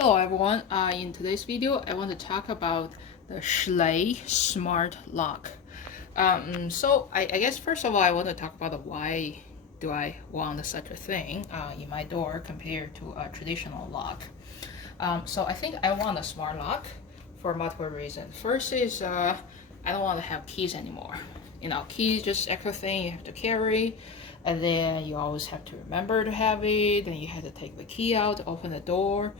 Hello everyone, in today's video I want to talk about the Schlage Smart Lock. I guess first of all I want to talk about why do I want such a thing in my door compared to a traditional lock. So I think I want a smart lock for multiple reasons. First is I don't want to have keys anymore. Keys just extra thing you have to carry, and then you always have to remember to have it, then you have to take the key out to open the door.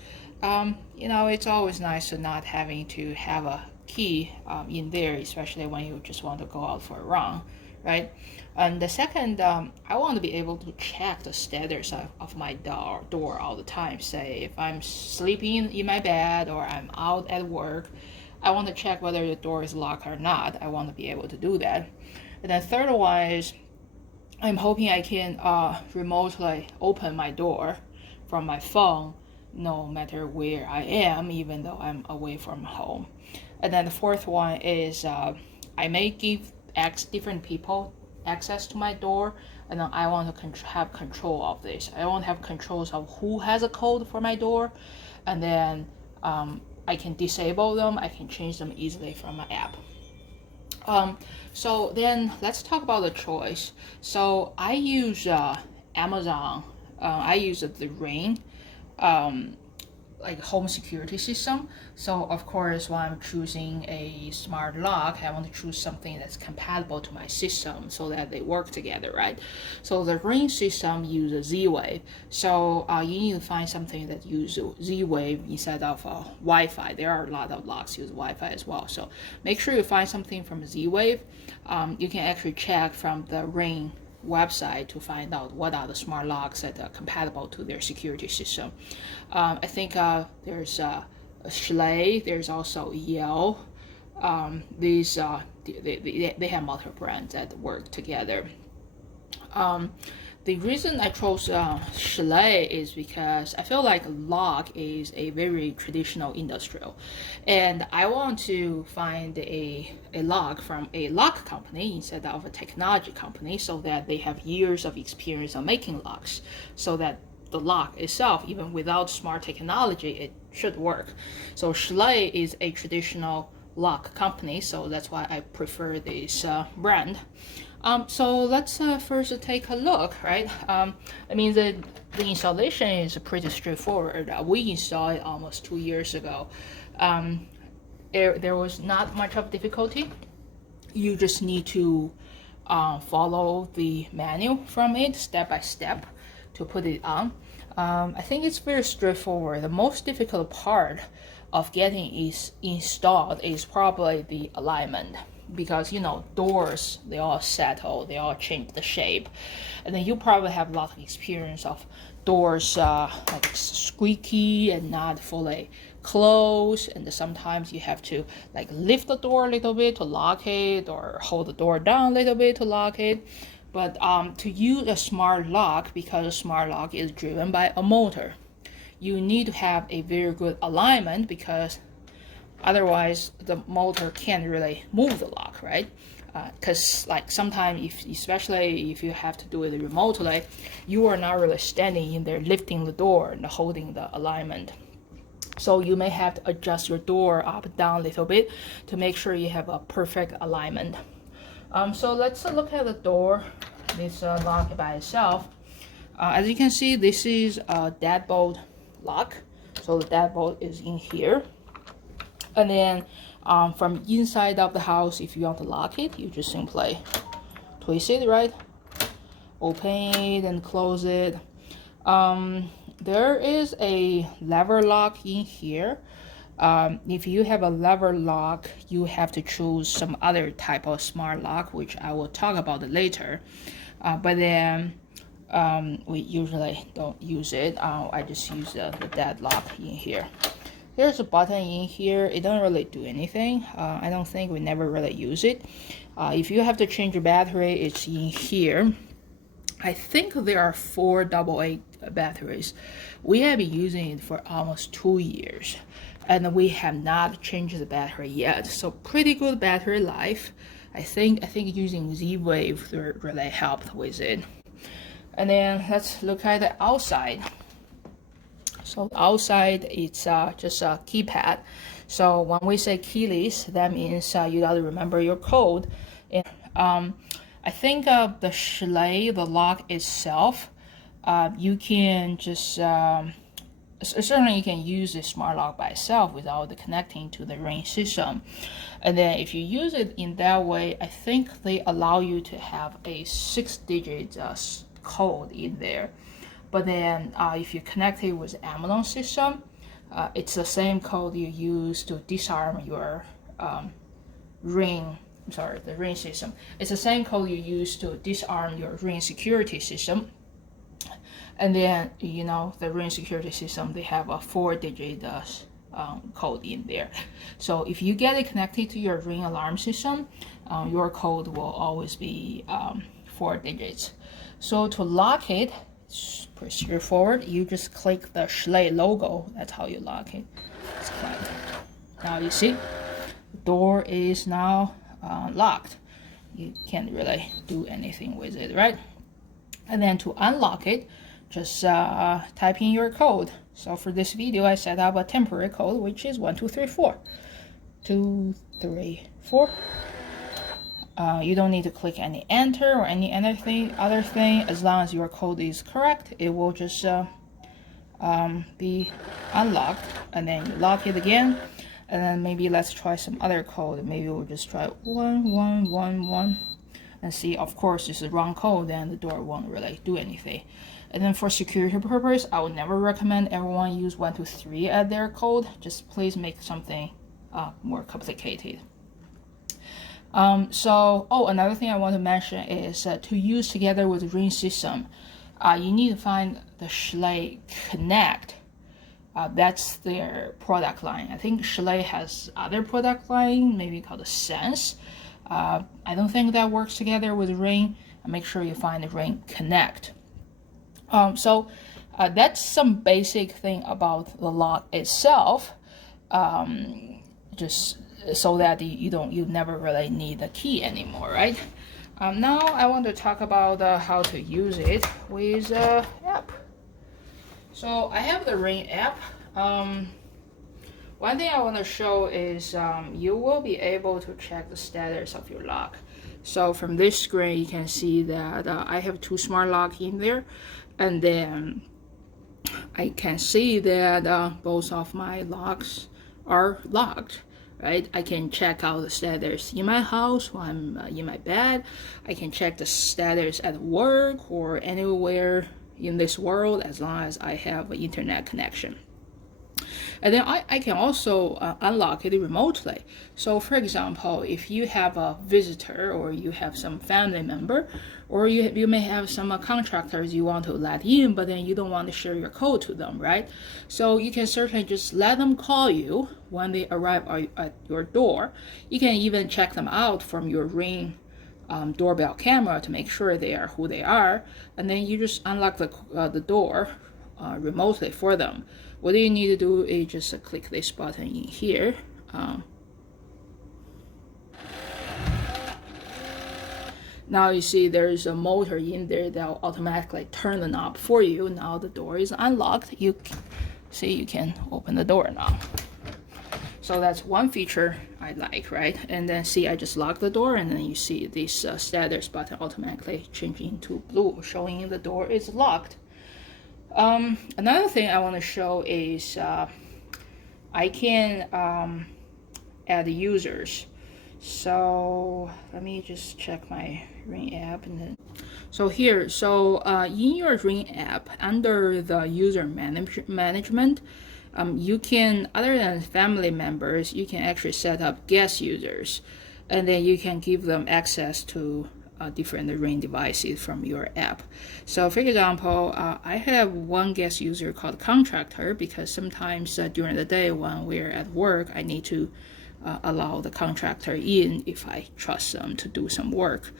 It's always nice to not having to have a key in there, especially when you just want to go out for a run, right? And the second, I want to be able to check the status of my door all the time. Say if I'm sleeping in my bed or I'm out at work, I want to check whether the door is locked or not. I want to be able to do that. And then third one is I'm hoping I can remotely open my door from my phone no matter where I am, even though I'm away from home. And then the fourth one is I may give different people access to my door, and then I want to have control of this. I want to have controls of who has a code for my door, and then I can disable them. I can change them easily from my app. So then let's talk about the choice. So I use Amazon. I use the Ring like home security system. So of course when I'm choosing a smart lock, I want to choose something that's compatible to my system so that they work together, right? So the Ring system uses Z-Wave. So you need to find something that uses Z-Wave instead of Wi-Fi. There are a lot of locks use Wi-Fi as well. So make sure you find something from Z-Wave. You can actually check from the Ring website to find out what are the smart locks that are compatible to their security system. I think there's Schlage, there's also Yale. These they have multiple brands that work together. The reason I chose Schlage is because I feel like lock is a very traditional industrial, and I want to find a lock from a lock company instead of a technology company, so that they have years of experience on making locks, so that the lock itself, even without smart technology, it should work. So Schlage is a traditional lock company, so that's why I prefer this brand. So let's first take a look, right? The installation is pretty straightforward. We installed it almost 2 years ago. There was not much of difficulty. You just need to follow the manual from it step by step to put it on. I think it's very straightforward. The most difficult part of getting it installed is probably the alignment, because doors, they all settle, they all change the shape, and then you probably have a lot of experience of doors like squeaky and not fully closed, and sometimes you have to like lift the door a little bit to lock it, or hold the door down a little bit to lock it. But to use a smart lock, because a smart lock is driven by a motor, you need to have a very good alignment, because otherwise the motor can't really move the lock, right? Because like sometimes, especially if you have to do it remotely, you are not really standing in there lifting the door and holding the alignment. So you may have to adjust your door up and down a little bit to make sure you have a perfect alignment. So let's look at the door, this lock by itself. As you can see, this is a deadbolt lock. So the deadbolt is in here. And then from inside of the house, if you want to lock it, you just simply twist it, right? Open it and close it. There is a lever lock in here. If you have a lever lock, you have to choose some other type of smart lock, which I will talk about later. But then we usually don't use it. I just use the deadlock in here. There's a button in here. It doesn't really do anything. I don't think we never really use it. If you have to change your battery, it's in here. I think there are 4 AA batteries. We have been using it for almost 2 years, and we have not changed the battery yet. So pretty good battery life. I think using Z-Wave really helped with it. And then let's look at the outside. So outside it's just a keypad. So when we say keyless, that means you got to remember your code. And I think the Schlage, the lock itself, you can just certainly you can use the smart lock by itself without connecting to the ring system. And then if you use it in that way, I think they allow you to have a 6-digit code in there. But then if you connect it with Amazon system, it's the same code you use to disarm your ring. I'm sorry, the ring system. It's the same code you use to disarm your ring security system. And then, you know, the ring security system, they have a 4-digit code in there. So if you get it connected to your ring alarm system, your code will always be 4 digits. So to lock it, it's pretty straightforward. You just click the Schlage logo. That's how you lock it. It's clicked. Now you see, the door is now locked. You can't really do anything with it, right? And then to unlock it, just type in your code. So for this video, I set up a temporary code, which is 1234. 234. You don't need to click any enter or any other thing. As long as your code is correct, it will just be unlocked. And then you lock it again. And then maybe let's try some other code. Maybe we'll just try 1111 and see. Of course, it's the wrong code, then the door won't really do anything. And then for security purpose, I would never recommend everyone use 123 as their code. Just please make something more complicated. Another thing I want to mention is to use together with the ring system, you need to find the Schlage Connect. That's their product line. I think Schlage has other product line, maybe called the Sense. I don't think that works together with ring. Make sure you find the ring Connect. That's some basic thing about the lock itself. Just so that you never really need a key anymore, right? Now I want to talk about how to use it with app. So I have the Ring app. One thing I want to show is you will be able to check the status of your lock. So from this screen, you can see that I have 2 smart locks in there, and then I can see that both of my locks are locked. Right? I can check out the status in my house when I'm in my bed. I can check the status at work or anywhere in this world as long as I have an internet connection. And then I can also unlock it remotely. So for example, if you have a visitor or you have some family member, or you may have some contractors you want to let in, but then you don't want to share your code to them, right? So you can certainly just let them call you when they arrive at your door. You can even check them out from your Ring doorbell camera to make sure they are who they are, and then you just unlock the door remotely for them. What you need to do is just click this button in here. Now you see there's a motor in there that will automatically turn the knob for you. Now the door is unlocked. You see you can open the door now. So that's one feature I like, right? And then see, I just lock the door, and then you see this status button automatically changing to blue, showing the door is locked. Another thing I want to show is I can add users. So let me just check my Ring app, and then here, in your Ring app, under the user management, you can, other than family members, you can actually set up guest users, and then you can give them access to different Ring devices from your app. So for example, I have one guest user called contractor, because sometimes during the day when we're at work, I need to allow the contractor in if I trust them to do some work.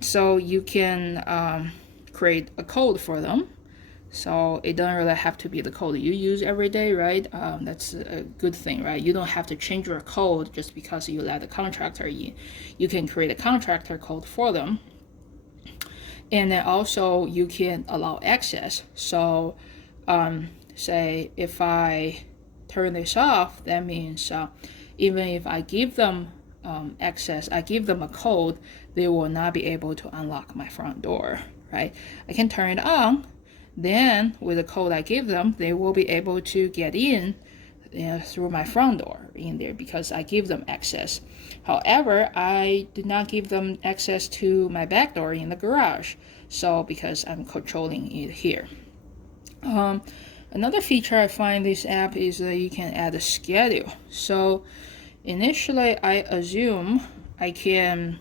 So you can create a code for them. So it doesn't really have to be the code you use every day, right? That's a good thing, right? You don't have to change your code just because you let the contractor in. You can create a contractor code for them. And then also you can allow access. So say if I turn this off, that means even if I give them access, I give them a code, they will not be able to unlock my front door, right? I can turn it on, then with the code I give them, they will be able to get in through my front door in there because I give them access. However, I did not give them access to my back door in the garage, so because I'm controlling it here. Another feature I find this app is that you can add a schedule. So initially I assume I'm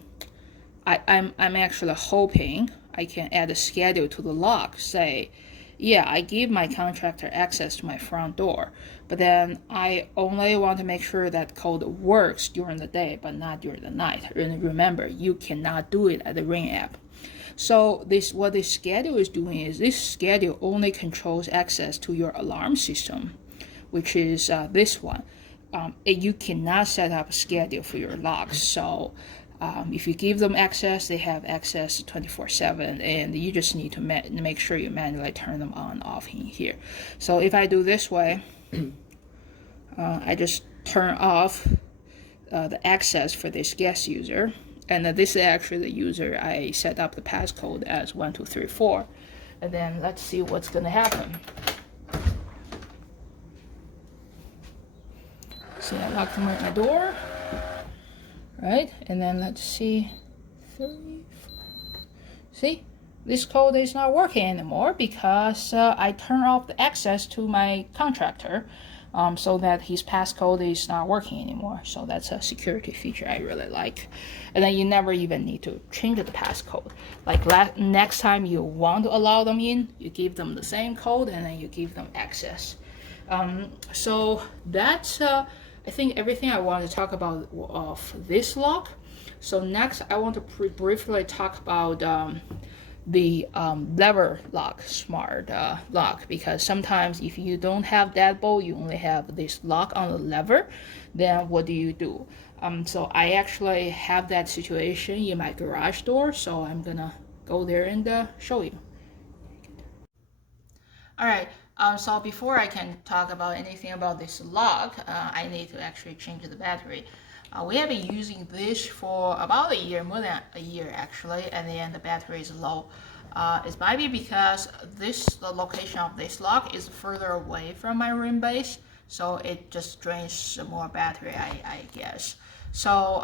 actually hoping I can add a schedule to the lock. Say, yeah, I give my contractor access to my front door, but then I only want to make sure that code works during the day, but not during the night. And remember, you cannot do it at the Ring app. So what this schedule is doing is this schedule only controls access to your alarm system, which is this one. You cannot set up a schedule for your locks. So if you give them access, they have access 24/7, and you just need to make sure you manually turn them on off in here. So if I do this way, I just turn off the access for this guest user. And this is actually the user. I set up the passcode as 1234. And then let's see what's going to happen. See, I locked my door. Right? And then let's see. 3, 4. See? This code is not working anymore because I turned off the access to my contractor. So that his passcode is not working anymore. So that's a security feature I really like. And then you never even need to change the passcode. Like next time you want to allow them in, you give them the same code and then you give them access. So that's I think everything I want to talk about of this lock. So next I want to briefly talk about the lever lock smart lock, because sometimes if you don't have Deadbolt, you only have this lock on the lever, then what do? So I actually have that situation in my garage door, so I'm gonna go there and show you. Alright, so before I can talk about anything about this lock, I need to actually change the battery. We have been using this for about a year, more than a year actually, and then the battery is low. It might be because the location of this lock is further away from my rim base, so it just drains more battery, I guess. So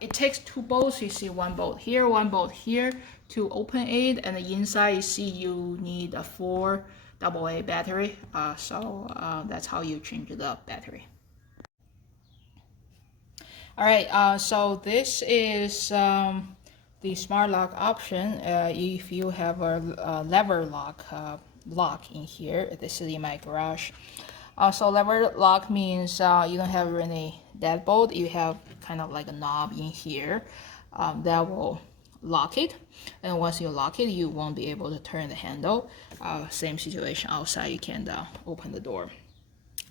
it takes 2 bolts. You see 1 bolt here, 1 bolt here to open it, and the inside you see you need a 4 AA battery. So that's how you change the battery. Alright, so this is the smart lock option. If you have a lever lock in here, this is in my garage. So lever lock means you don't have any deadbolt. You have kind of like a knob in here that will lock it, and once you lock it, you won't be able to turn the handle. Same situation outside, you can open the door.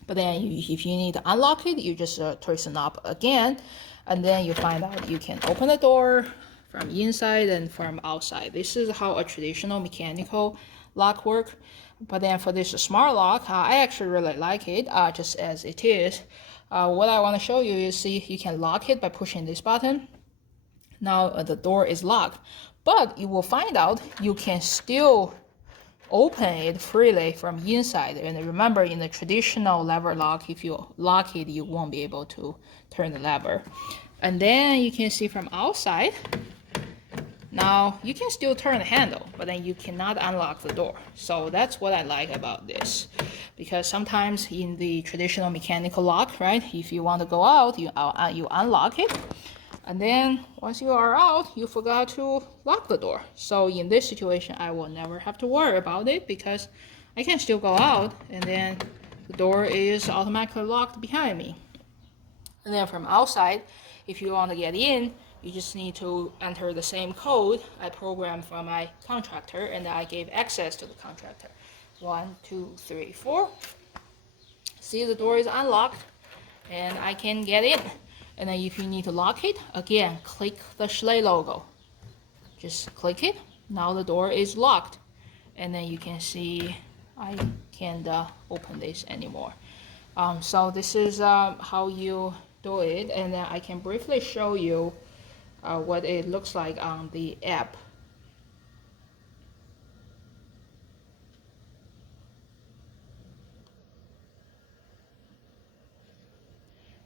But then if you need to unlock it, you just twist the knob again, and then you find out you can open the door from inside and from outside. This is how a traditional mechanical lock works. But then for this smart lock, I actually really like it just as it is. What I want to show you is, see, you can lock it by pushing this button. Now the door is locked, but you will find out you can still open it freely from inside. And remember, in the traditional lever lock, if you lock it, you won't be able to turn the lever. And then you can see from outside, now you can still turn the handle, but then you cannot unlock the door. So that's what I like about this, because sometimes in the traditional mechanical lock, right, if you want to go out, you unlock it, and then once you are out, you forgot to lock the door. So in this situation, I will never have to worry about it, because I can still go out and then the door is automatically locked behind me. And then from outside, if you want to get in, you just need to enter the same code I programmed for my contractor, and I gave access to the contractor. 1, 2, 3, 4. See, the door is unlocked and I can get in. And then if you need to lock it, again, click the Schlage logo. Just click it. Now the door is locked. And then you can see I can't open this anymore. So this is how you do it, and then I can briefly show you what it looks like on the app.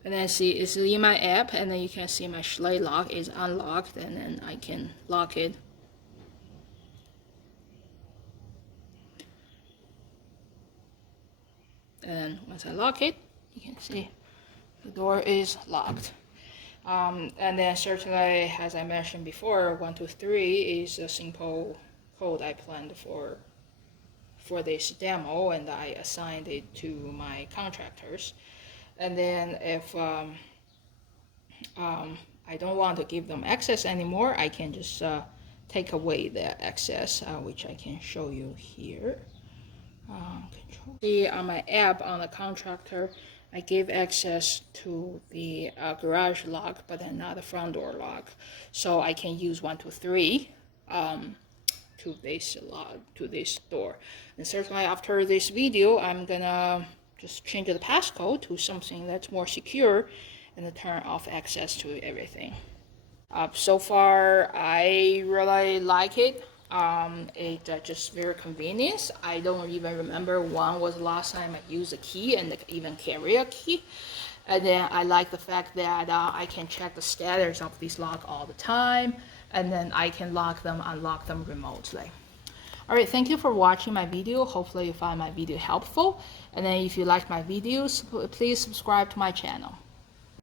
And then see it's in my app, and then you can see my Schlage lock is unlocked, and then I can lock it. And once I lock it, you can see the door is locked. And then certainly, as I mentioned before, 1, 2, 3 is a simple code I planned for this demo, and I assigned it to my contractors. And then if I don't want to give them access anymore, I can just take away the access, which I can show you here. See on my app on the contractor, I gave access to the garage lock, but then not the front door lock. So I can use 1, 2, 3 to this door. And certainly after this video, I'm gonna just change the passcode to something that's more secure and turn off access to everything. So far, I really like it. It's just very convenient. I don't even remember when was the last time I used a key and even carry a key. And then I like the fact that I can check the status of this lock all the time, and then I can lock them, unlock them remotely. Alright, thank you for watching my video. Hopefully you found my video helpful. And then if you like my videos, please subscribe to my channel.